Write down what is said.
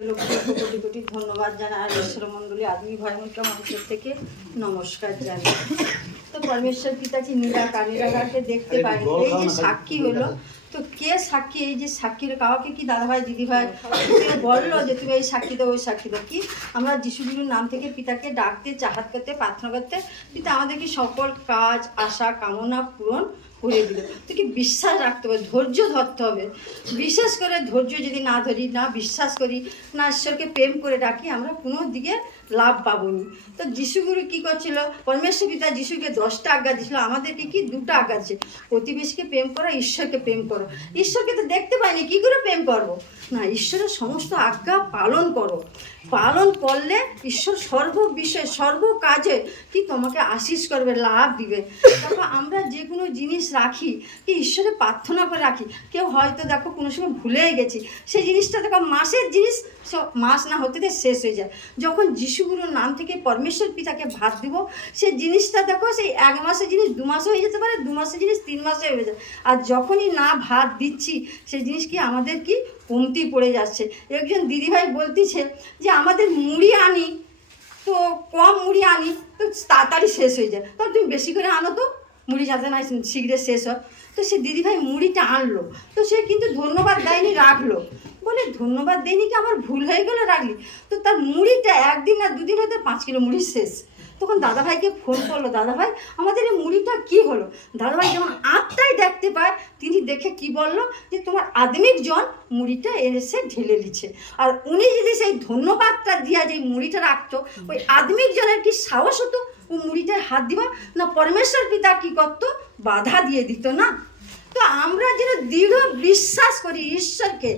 লক্ষ কোটি কোটি ধন্যবাদ জানাই আর ঈশ্বর মণ্ডলী আদমি ভয়ঙ্কর মানুষের থেকে নমস্কার জানাই। তো পরমেশ্বর পিতাজি নিরাকারকে দেখতে পাই, এই যে সাক্ষী হলো, তো কে সাক্ষী? এই যে সাক্ষীর কাউকে কি দাদা ভাই দিদি ভাই তুমি বললো যে তুমি এই সাক্ষী দাও ওই সাক্ষী দাও? কি আমরা যিশুগুরুর নাম থেকে পিতাকে ডাকতে চাহাত করতে প্রার্থনা করতে পিতা আমাদেরকে সকল কাজ আশা কামনা পূরণ করে দিল। তো কি বিশ্বাস রাখতে হবে, ধৈর্য ধরতে হবে। বিশেষ করে ধৈর্য যদি না ধরি, না বিশ্বাস করি, না ঈশ্বরকে প্রেম করে ডাকি, আমরা কোনো দিকে লাভ পাবো নি। তো যিশুগুরু কী করছিল? পরমেশ্বর পিতা যিশুকে 10টা আজ্ঞা দিয়েছিল, আমাদেরকে কি 2টা আজ্ঞা দিচ্ছে, প্রতিবেশীকে প্রেম করো, ঈশ্বরকে প্রেম করো। ঈশ্বরকে তো দেখতে পাইনি, কী করে প্রেম করবো? না, ঈশ্বরের সমস্ত আজ্ঞা পালন করো। পালন করলে ঈশ্বর সর্ব বিষয়ে সর্ব কাজে কি তোমাকে আশীষ করবে, লাভ দিবে। তারপর আমরা যে কোনো জিনিস রাখি কি ঈশ্বরে প্রার্থনা করে রাখি। কেউ হয়তো দেখো কোনো সময় ভুলেই গেছি, সেই জিনিসটা দেখো মাসের জিনিস মাস না হতে শেষ হয়ে যায়। যখন যিশুগুরুর নাম থেকে পরমেশ্বর পিতাকে ভাত দিব, সেই জিনিসটা দেখো সেই 1 মাসের জিনিস 2 মাসে হয়ে যেতে পারে, 2 মাসের জিনিস 3 মাসে হয়ে যায়। আর যখনই না ভাত দিচ্ছি সেই জিনিস কি আমাদের কি কমতি পড়ে যাচ্ছে। একজন দিদিভাই বলতেছে যে আমাদের মুড়ি আনি তো কম মুড়ি আনি তো তাড়াতাড়ি শেষ হয়ে যায়, তো তুমি বেশি করে আনো তো মুড়ি যাতে না শীঘ্র শেষ হয়। তো সে দিদিভাই মুড়িটা আনলো, তো সে কিন্তু ধন্যবাদ দেয়নি, রাখলো। বলে ধন্যবাদ দেয়নি কি আমার ভুল হয়ে গেলো রাখলি? তো তার মুড়িটা 1 দিন আর 2 দিন হয়তো 5 কিলো মুড়ি শেষ। তখন দাদাভাইকে ফোন করলো, দাদাভাই আমাদের এই মুড়িটা কী হলো? দাদাভাই যেমন আত্মায় দেখতে পায়, তিনি দেখে কি বলল যে তোমার আদমিক জন মুড়িটা এসে ঢেলে দিচ্ছে। আর উনি যদি সেই ধন্যবাদটা দিয়া যে মুড়িটা রাখতো, ওই আদমিক জনের কি সাহস হতো ও মুড়িটায় হাত দিবা? না পরমেশ্বর পিতা কি করতো? বাধা দিয়ে দিত না। তো আমরা যেন দৃঢ় বিশ্বাস করি ঈশ্বরকে।